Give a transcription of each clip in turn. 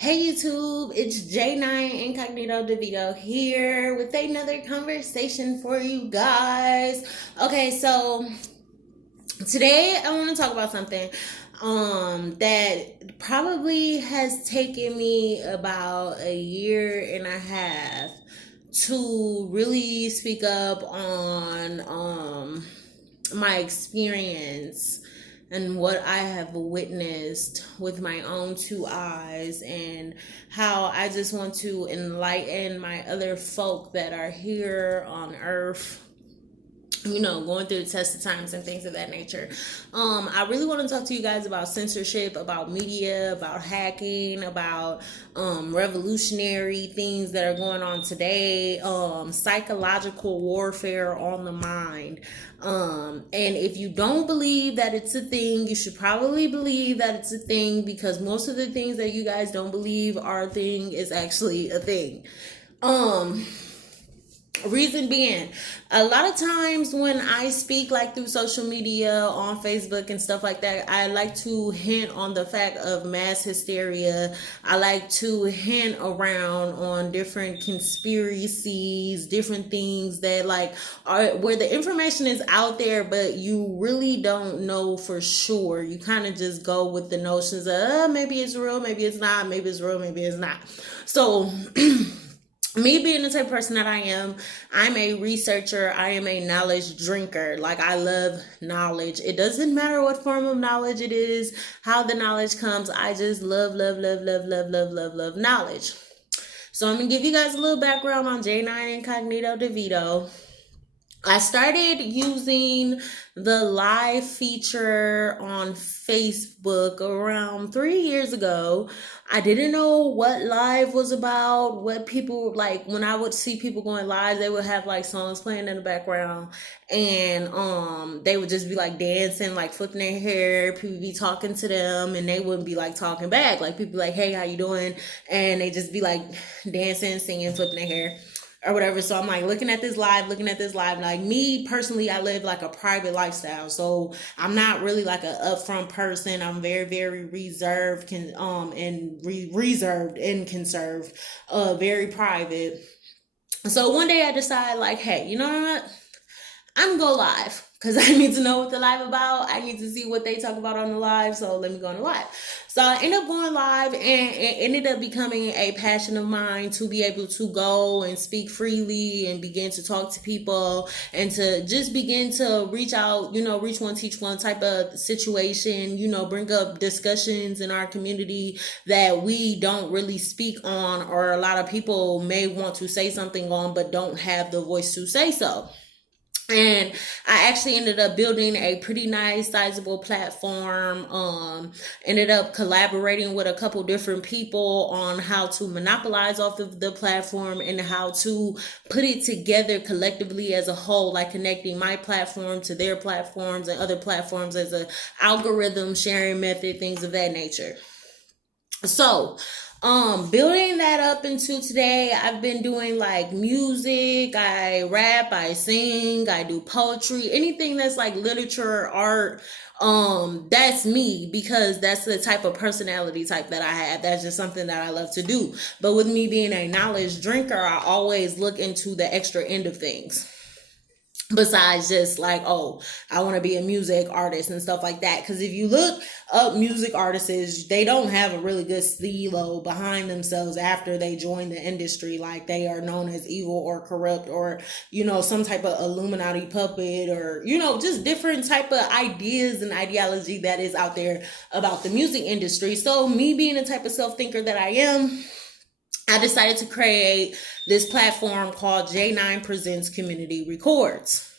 Hey YouTube, it's J9 Incognito DeVito here with another conversation for you guys. Okay, so today I want to talk about something that probably has taken me about a year and a half to really speak up on my experience and what I have witnessed with my own two eyes, and how I just want to enlighten my other folk that are here on earth, going through the test of times and things of that nature. I really want to talk to you guys about censorship, about media, about hacking, about revolutionary things that are going on today, psychological warfare on the mind. And if you don't believe that it's a thing, you should probably believe that it's a thing, because most of the things that you guys don't believe are a thing is actually a thing. Reason being, a lot of times when I speak like through social media, on Facebook and stuff like that, I like to hint on the fact of mass hysteria. I like to hint around on different conspiracies, different things that like are where the information is out there, but you really don't know for sure. You kind of just go with the notions of maybe it's real, maybe it's not, maybe it's real, maybe it's not. So me being the type of person that I am, I'm a researcher. I am a knowledge drinker. Like, I love knowledge. It doesn't matter what form of knowledge it is, how the knowledge comes. I just love knowledge. So I'm going to give you guys a little background on J9 Incognito DeVito. I started using the live feature on Facebook around 3 years ago. I didn't know what live was about, what people, like when I would see people going live, they would have like songs playing in the background, and they would just be like dancing, like flipping their hair. People be talking to them and they wouldn't be like talking back. Like people like, hey, how you doing? And they just be like dancing, singing, flipping their hair or whatever. So I'm like looking at this live. Like, me personally, I live like a private lifestyle, so I'm not really like an upfront person. I'm very reserved, reserved and conserved, very private. So one day I decide, like, hey, you know what? I'm gonna go live, because I need to know what the live about. I need to see what they talk about on the live, so let me go on the live. So I ended up going live, and it ended up becoming a passion of mine to be able to go and speak freely and begin to talk to people and to just begin to reach out, reach one, teach one type of situation, bring up discussions in our community that we don't really speak on, or a lot of people may want to say something on but don't have the voice to say so. And I actually ended up building a pretty nice, sizable platform. Ended up collaborating with a couple different people on how to monopolize off of the platform and how to put it together collectively as a whole, like connecting my platform to their platforms and other platforms as a algorithm sharing method, things of that nature. So, building that up into today, I've been doing like music, I rap, I sing, I do poetry, anything that's like literature, art. That's me, because that's the type of personality type that I have. That's just something that I love to do. But with me being a knowledge drinker, I always look into the extra end of things. Besides just like, oh, I want to be a music artist and stuff like that. Because if you look up music artists, they don't have a really good stilo behind themselves after they join the industry. Like, they are known as evil or corrupt, or, some type of Illuminati puppet, or, just different type of ideas and ideology that is out there about the music industry. So me being the type of self-thinker that I am, I decided to create this platform called J9 Presents Community Records.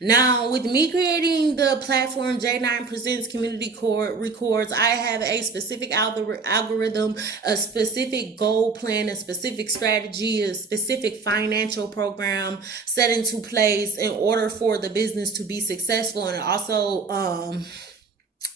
Now, with me creating the platform J9 Presents Community Records, I have a specific algorithm, a specific goal plan, a specific strategy, a specific financial program set into place in order for the business to be successful. And it also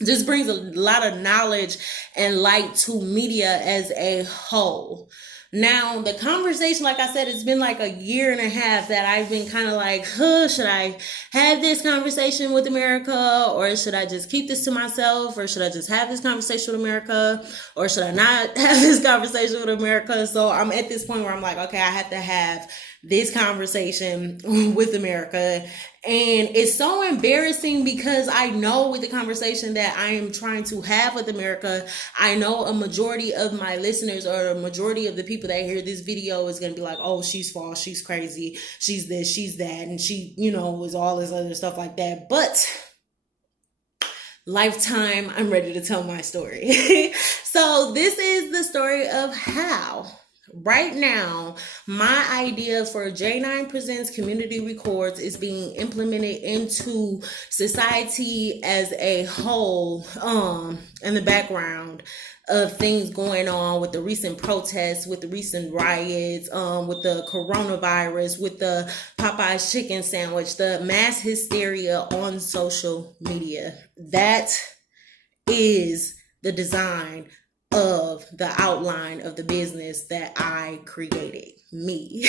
just brings a lot of knowledge and light to media as a whole. Now, the conversation, like I said, it's been like a year and a half that I've been kind of like, huh, should I have this conversation with America, or should I just keep this to myself, or should I just have this conversation with America, or should I not have this conversation with America? So I'm at this point where I'm like, okay, I have to have this conversation with America. And it's so embarrassing because I know with the conversation that I am trying to have with America, I know a majority of my listeners or a majority of the people that hear this video is going to be like, oh, she's false, she's crazy, she's this, she's that, and she, is all this other stuff like that. But lifetime, I'm ready to tell my story. So this is the story of how right now my idea for J9 Presents Community Records is being implemented into society as a whole, in the background of things going on with the recent protests, with the recent riots, with the coronavirus, with the Popeye's chicken sandwich, the mass hysteria on social media. That is the design of the outline of the business that I created. Me.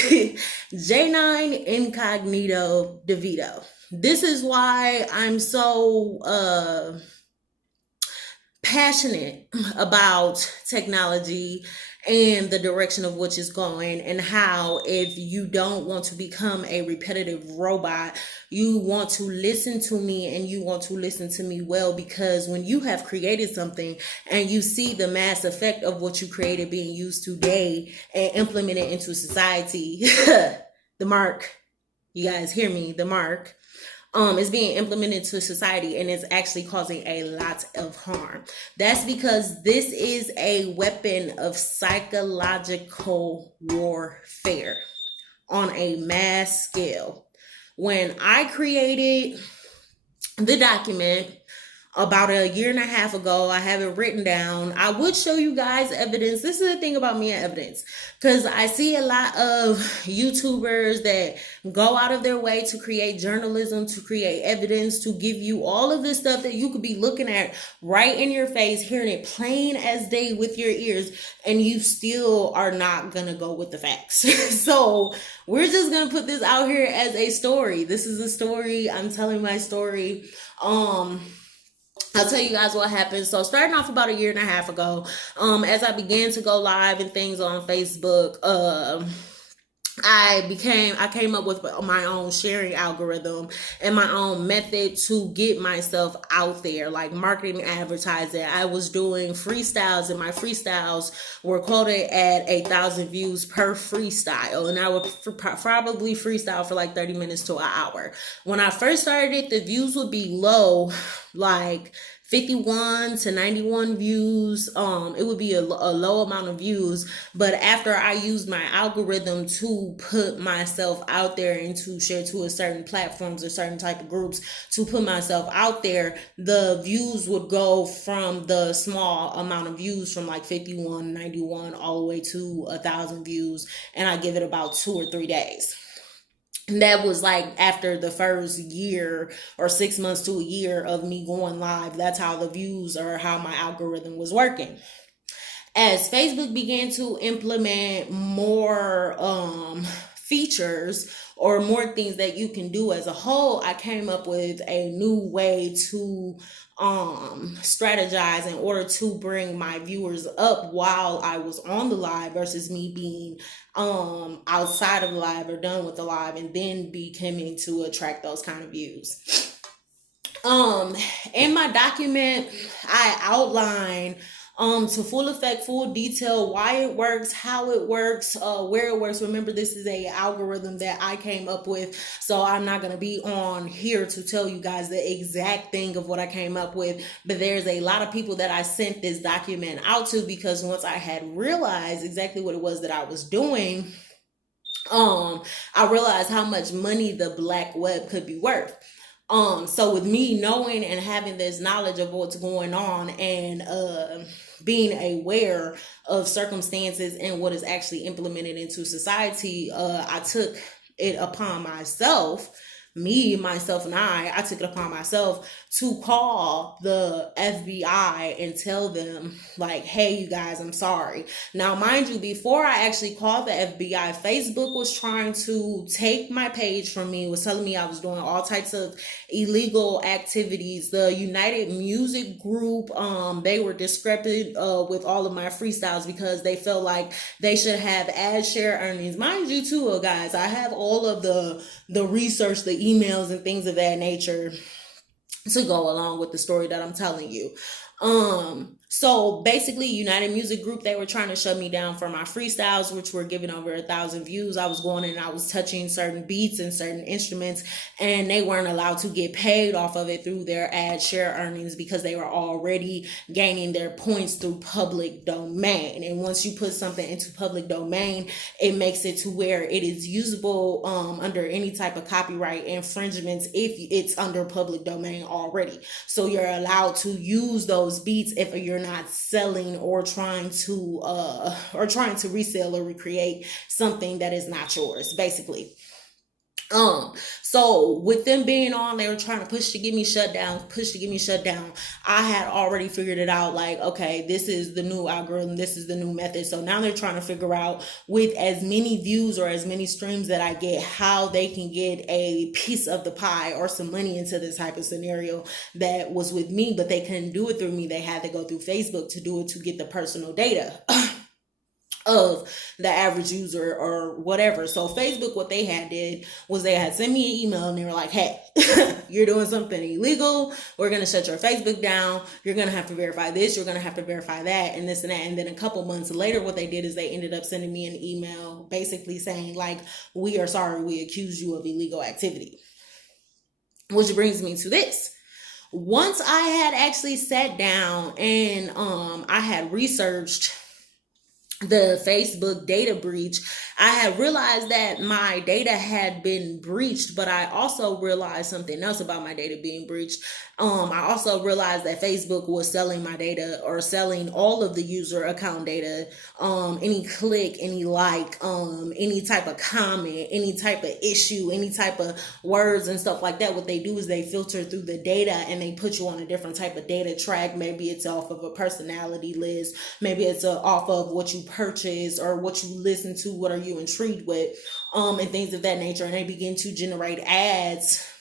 J9 Incognito DeVito. This is why I'm so passionate about technology and the direction of which is going, and how if you don't want to become a repetitive robot, you want to listen to me, and you want to listen to me well, because when you have created something and you see the mass effect of what you created being used today and implemented into society, the mark, you guys hear me, the mark, is being implemented to society, and it's actually causing a lot of harm. That's because this is a weapon of psychological warfare on a mass scale. When I created the document about a year and a half ago, I have it written down. I would show you guys evidence. This is the thing about me and evidence, because I see a lot of YouTubers that go out of their way to create journalism, to create evidence, to give you all of this stuff that you could be looking at right in your face, hearing it plain as day with your ears, and you still are not gonna go with the facts. So we're just gonna put this out here as a story. This is a story. I'm telling my story. I'll tell you guys what happened. So starting off about a year and a half ago, as I began to go live and things on Facebook, I came up with my own sharing algorithm and my own method to get myself out there, like marketing, advertising. I was doing freestyles, and my freestyles were quoted at 1,000 views per freestyle, and I would probably freestyle for like 30 minutes to an hour. When I first started it, the views would be low, like 51 to 91 views. It would be a low amount of views, but after I used my algorithm to put myself out there and to share to a certain platforms or certain type of groups, to put myself out there, the views would go from the small amount of views from like 51, 91 all the way to 1,000 views, and I give it about 2 or 3 days. And that was like after the first year or 6 months to a year of me going live. That's how the views or how my algorithm was working. As Facebook began to implement more features or more things that you can do as a whole, I came up with a new way to strategize in order to bring my viewers up while I was on the live, versus me being outside of the live or done with the live and then becoming to attract those kind of views. In my document, I outline to full effect, full detail, why it works, how it works, where it works. Remember, this is a algorithm that I came up with, so I'm not going to be on here to tell you guys the exact thing of what I came up with, but there's a lot of people that I sent this document out to, because once I had realized exactly what it was that I was doing, I realized how much money the black web could be worth. So with me knowing and having this knowledge of what's going on, and being aware of circumstances and what is actually implemented into society, I took it upon myself myself, and I took it upon myself to call the FBI and tell them, like, hey, you guys, I'm sorry. Now, mind you, before I actually called the FBI, Facebook was trying to take my page from me, was telling me I was doing all types of illegal activities. The United Music Group, they were discrepant with all of my freestyles because they felt like they should have ad share earnings. Mind you, too, guys, I have all of the research, the emails, and things of that nature to go along with the story that I'm telling you. So basically, United Music Group, they were trying to shut me down for my freestyles, which were giving over 1,000 views. I was going and I was touching certain beats and certain instruments, and they weren't allowed to get paid off of it through their ad share earnings because they were already gaining their points through public domain. And once you put something into public domain, it makes it to where it is usable under any type of copyright infringements if it's under public domain already. So you're allowed to use those beats if you're not selling or trying to resell or recreate something that is not yours, basically. So with them being on, they were trying to push to get me shut down. I had already figured it out, like, okay, this is the new algorithm, this is the new method. So now they're trying to figure out, with as many views or as many streams that I get, how they can get a piece of the pie or some money into this type of scenario that was with me, but they couldn't do it through me. They had to go through Facebook to do it, to get the personal data of the average user or whatever. So Facebook, what they had did was they had sent me an email and they were like, hey, you're doing something illegal. We're going to shut your Facebook down. You're going to have to verify this. You're going to have to verify that and this and that. And then a couple months later, what they did is they ended up sending me an email basically saying, like, we are sorry, we accused you of illegal activity. Which brings me to this. Once I had actually sat down and I had researched the Facebook data breach, I had realized that my data had been breached, but I also realized something else about my data being breached. I also realized that Facebook was selling my data, or selling all of the user account data, any click, any like, any type of comment, any type of issue, any type of words and stuff like that. What they do is they filter through the data and they put you on a different type of data track. Maybe it's off of a personality list. Maybe it's off of what you purchase or what you listen to, what are you intrigued with, and things of that nature. And they begin to generate ads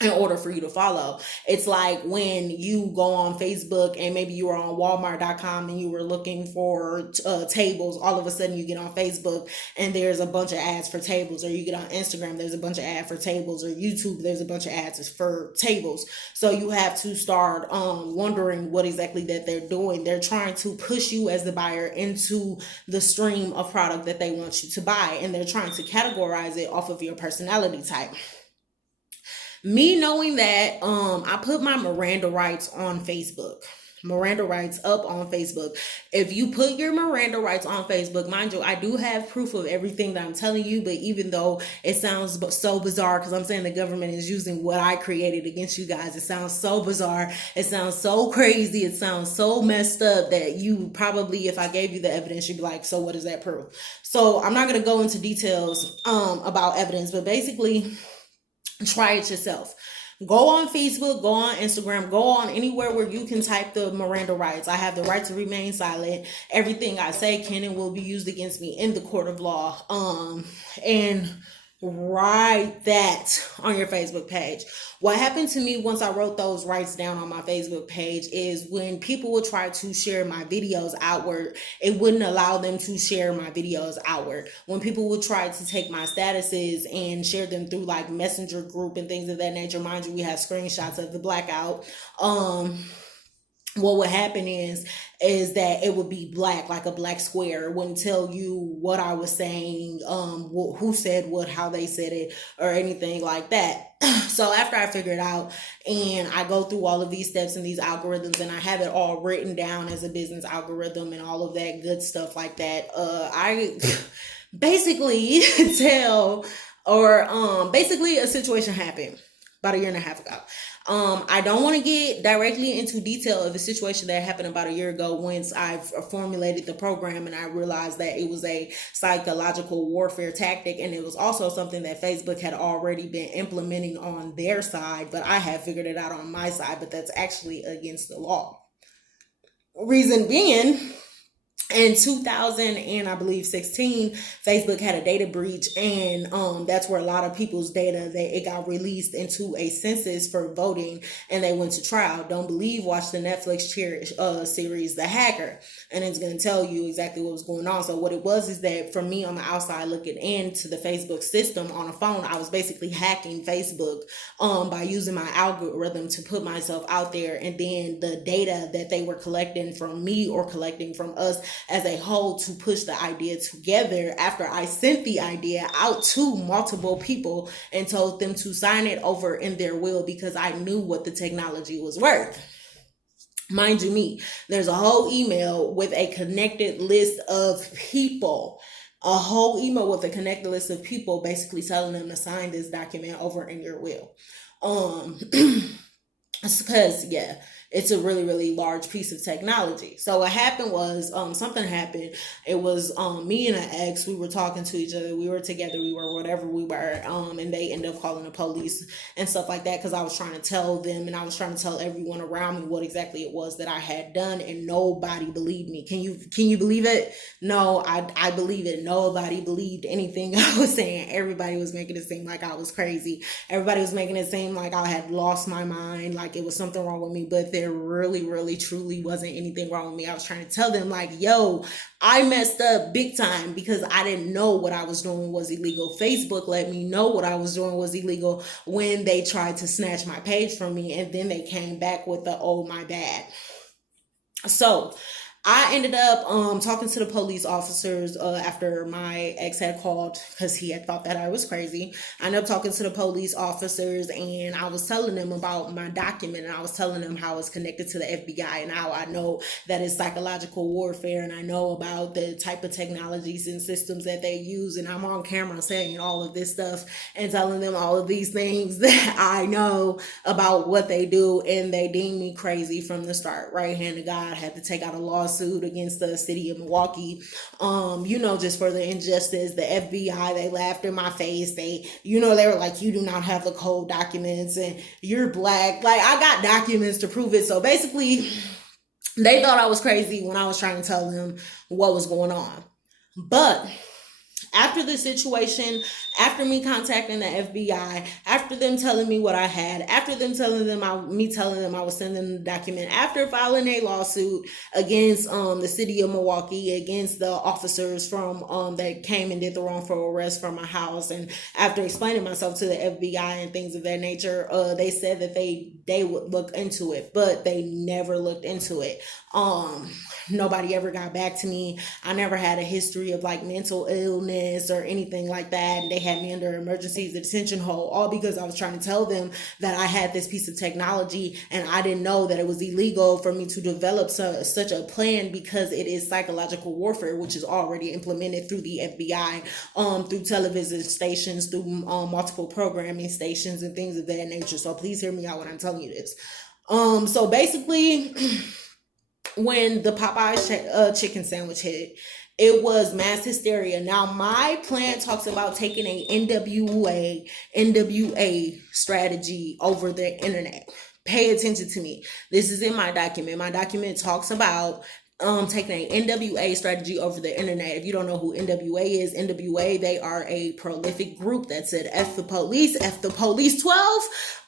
in order for you to follow. It's like when you go on Facebook and maybe you were on Walmart.com and you were looking for tables. All of a sudden you get on Facebook and there's a bunch of ads for tables, or you get on Instagram, there's a bunch of ads for tables, or YouTube, there's a bunch of ads for tables. So you have to start wondering what exactly that they're doing. They're trying to push you as the buyer into the stream of product that they want you to buy, and they're trying to categorize it off of your personality type. Me knowing that, I put my Miranda rights on Facebook. Miranda rights up on Facebook. If you put your Miranda rights on Facebook, mind you, I do have proof of everything that I'm telling you, but even though it sounds so bizarre, because I'm saying the government is using what I created against you guys, it sounds so bizarre, it sounds so crazy, it sounds so messed up that you probably, if I gave you the evidence, you'd be like, so what does that prove? So I'm not going to go into details about evidence, but basically, try it yourself. Go on Facebook, go on Instagram, go on anywhere where you can type the Miranda rights. I have the right to remain silent. Everything I say can and will be used against me in the court of law. And write that on your Facebook page. What happened to me once I wrote those rights down on my Facebook page is when people would try to share my videos outward, it wouldn't allow them to share my videos outward. When people would try to take my statuses and share them through like Messenger group and things of that nature, mind you, we have screenshots of the blackout. What would happen is that it would be black, like a black square. It wouldn't tell you what I was saying, who said what, how they said it, or anything like that. So after I figure it out and I go through all of these steps and these algorithms and I have it all written down as a business algorithm and all of that good stuff like that, I basically basically a situation happened. about a year and a half ago. I don't want to get directly into detail of the situation that happened about a year ago once I've formulated the program and I realized that it was a psychological warfare tactic, and it was also something that Facebook had already been implementing on their side, but I had figured it out on my side, but that's actually against the law. Reason being, in 2000 and I believe 16, Facebook had a data breach, and that's where a lot of people's data, it got released into a census for voting, and they went to trial. Don't believe? Watch the Netflix series The Hacker, and it's going to tell you exactly what was going on. So what it was is that for me on the outside looking into the Facebook system on a phone, I was basically hacking Facebook by using my algorithm to put myself out there, and then the data that they were collecting from me or collecting from us as a whole to push the idea together after I sent the idea out to multiple people and told them to sign it over in their will because I knew what the technology was worth. Mind you me, there's a whole email with a connected list of people. A whole email with a connected list of people basically telling them to sign this document over in your will. Because, yeah, it's a really, really large piece of technology. So what happened was something happened. It was me and an ex. We were talking to each other. We were together. We were whatever we were. And they ended up calling the police and stuff like that because I was trying to tell them and I was trying to tell everyone around me what exactly it was that I had done, and nobody believed me. Can you believe it? No, I believe it. Nobody believed anything I was saying. Everybody was making it seem like I was crazy. Everybody was making it seem like I had lost my mind, like it was something wrong with me, but there really, really, truly wasn't anything wrong with me. I was trying to tell them like, yo, I messed up big time because I didn't know what I was doing was illegal. Facebook let me know what I was doing was illegal when they tried to snatch my page from me, and then they came back with the, oh, my bad. So I ended up talking to the police officers after my ex had called because he had thought that I was crazy. I ended up talking to the police officers, and I was telling them about my document, and I was telling them how it's connected to the FBI and how I know that it's psychological warfare, and I know about the type of technologies and systems that they use, and I'm on camera saying all of this stuff and telling them all of these things that I know about what they do, and they deemed me crazy from the start. Right hand to God, had to take out a lawsuit against the city of Milwaukee, just for the injustice. The FBI, they laughed in my face. They were like, you do not have the code documents and you're black. Like, I got documents to prove it. So basically, they thought I was crazy when I was trying to tell them what was going on. But after the situation, after me contacting the FBI, after them telling me what I had, after them telling them I was sending them the document, after filing a lawsuit against the city of Milwaukee, against the officers from that came and did the wrongful arrest from my house, and after explaining myself to the FBI and things of that nature, they said that they would look into it, but they never looked into it. Nobody ever got back to me. I never had a history of like mental illness or anything like that. And they had me under emergency detention hold, all because I was trying to tell them that I had this piece of technology and I didn't know that it was illegal for me to develop such a plan because it is psychological warfare, which is already implemented through the FBI, through television stations, through multiple programming stations and things of that nature. So please hear me out when I'm telling you this. So basically, when the Popeyes chicken sandwich hit, it was mass hysteria. Now, my plan talks about taking a NWA strategy over the internet. Pay attention to me. This is in my document. My document talks about taking an NWA strategy over the internet. If you don't know who NWA is, NWA, they are a prolific group that said F the police 12.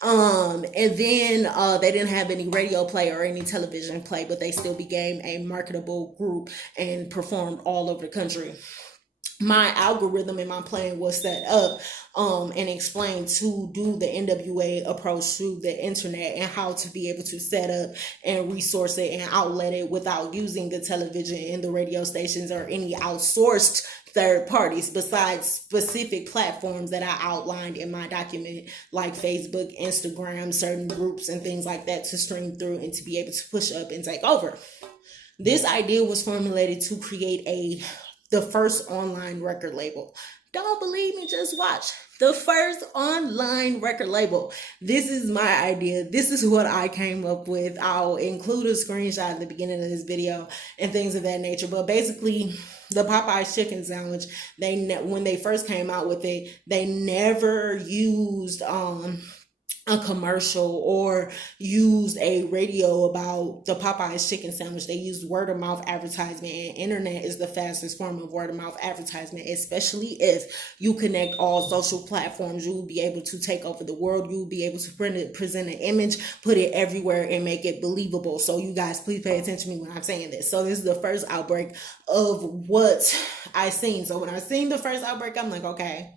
And then they didn't have any radio play or any television play, but they still became a marketable group and performed all over the country. My algorithm and my plan was set up and explained to do the NWA approach through the internet and how to be able to set up and resource it and outlet it without using the television and the radio stations or any outsourced third parties besides specific platforms that I outlined in my document, like Facebook, Instagram, certain groups and things like that to stream through and to be able to push up and take over. This idea was formulated to create the first online record label. Don't believe me? Just watch. The first online record label. This is my idea. This is what I came up with. I'll include a screenshot at the beginning of this video and things of that nature. But basically, the Popeye's chicken sandwich, when they first came out with it, they never used a commercial or used a radio about the Popeye's chicken sandwich. They used word of mouth advertisement, and internet is the fastest form of word of mouth advertisement, especially if you connect all social platforms. You will be able to take over the world. You will be able to present an image, put it everywhere, and make it believable. So you guys, please pay attention to me when I'm saying this. So this is the first outbreak of what I seen. So when I seen the first outbreak, I'm like, okay,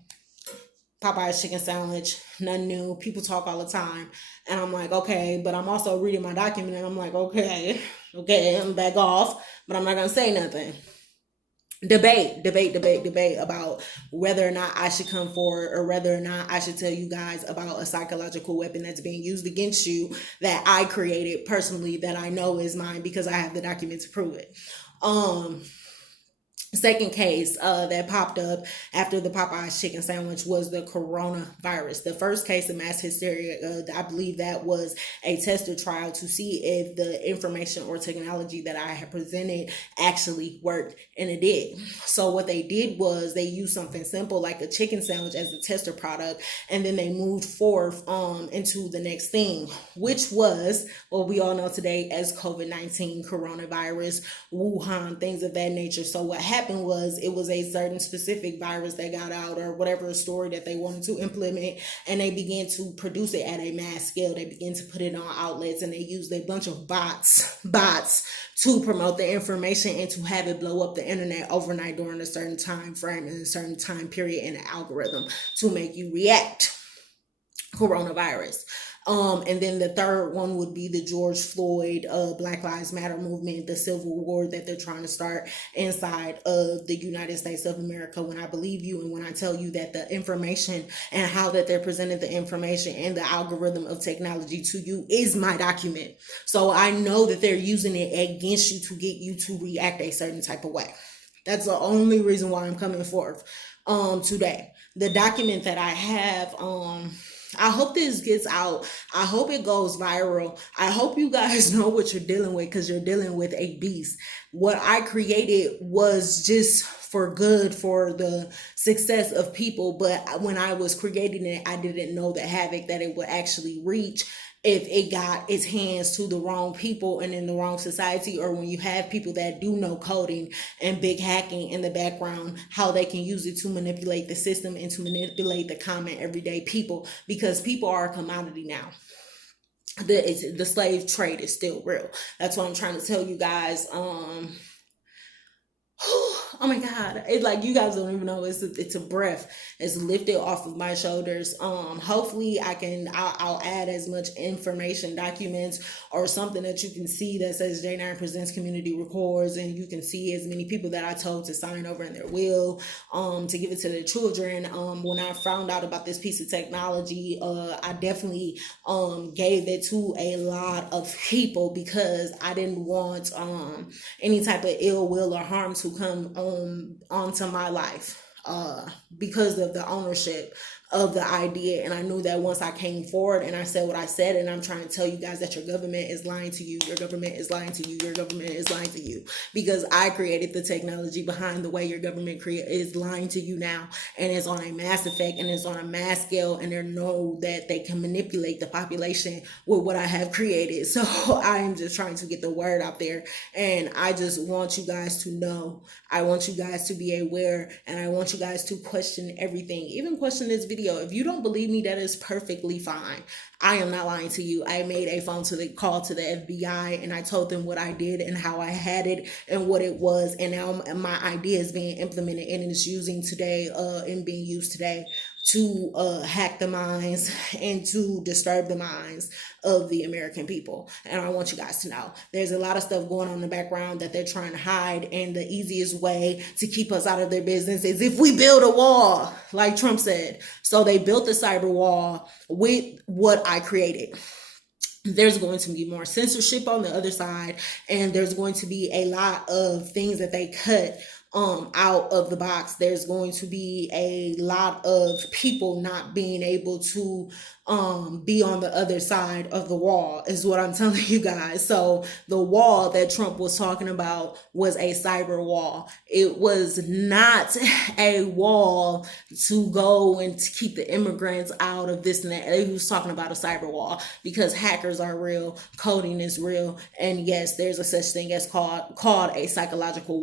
Popeye's chicken sandwich, nothing new. People talk all the time. And I'm like, okay, but I'm also reading my document and I'm like, okay, I'm back off, but I'm not going to say nothing. Debate about whether or not I should come forward or whether or not I should tell you guys about a psychological weapon that's being used against you that I created personally, that I know is mine because I have the document to prove it. Second case that popped up after the Popeye's chicken sandwich was the coronavirus. The first case of mass hysteria, I believe that was a tester trial to see if the information or technology that I had presented actually worked, and it did. So what they did was they used something simple like a chicken sandwich as a tester product, and then they moved forth into the next thing, which was what we all know today as COVID-19, coronavirus, Wuhan, things of that nature. So what happened was it was a certain specific virus that got out, or whatever story that they wanted to implement, and they began to produce it at a mass scale. They began to put it on outlets, and they used a bunch of bots to promote the information and to have it blow up the internet overnight during a certain time frame and a certain time period in the algorithm to make you react. Coronavirus. And then the third one would be the George Floyd Black Lives Matter movement, the civil war that they're trying to start inside of the United States of America. When I believe you and when I tell you that the information and how that they're presenting the information and the algorithm of technology to you is my document. So I know that they're using it against you to get you to react a certain type of way. That's the only reason why I'm coming forth today. The document that I have, I hope this gets out. I hope it goes viral. I hope you guys know what you're dealing with, because you're dealing with a beast. What I created was just for good, for the success of people. But when I was creating it, I didn't know the havoc that it would actually reach if it got its hands to the wrong people and in the wrong society, or when you have people that do know coding and big hacking in the background, how they can use it to manipulate the system and to manipulate the common everyday people, because people are a commodity now. The slave trade is still real. That's what I'm trying to tell you guys. Oh my God. It's like, you guys don't even know, it's a breath. It's lifted off of my shoulders. Hopefully I'll add as much information, documents, or something that you can see that says J9 Presents Community Records, and you can see as many people that I told to sign over in their will, to give it to their children. When I found out about this piece of technology, I definitely gave it to a lot of people, because I didn't want any type of ill will or harm to come onto my life because of the ownership of the idea. And I knew that once I came forward and I said what I said, and I'm trying to tell you guys that your government is lying to you, your government is lying to you, your government is lying to you, because I created the technology behind the way your government is lying to you now, and it's on a mass effect and it's on a mass scale, and they know that they can manipulate the population with what I have created. So I am just trying to get the word out there, and I just want you guys to know. I want you guys to be aware, and I want you guys to question everything, even question this video. If you don't believe me, that is perfectly fine. I am not lying to you. I made a phone call to the FBI, and I told them what I did and how I had it and what it was. And now my idea is being implemented, and it's being used today to hack the minds and to disturb the minds of the American people. And I want you guys to know there's a lot of stuff going on in the background that they're trying to hide, and the easiest way to keep us out of their business is if we build a wall, like Trump said. So they built the cyber wall with what I created. There's going to be more censorship on the other side, and there's going to be a lot of things that they cut out of the box. There's going to be a lot of people not being able to be on the other side of the wall, is what I'm telling you guys. So the wall that Trump was talking about was a cyber wall. It was not a wall to go and to keep the immigrants out of this and that. He was talking about a cyber wall because hackers are real, coding is real, and yes, there's a such thing as called a psychological war.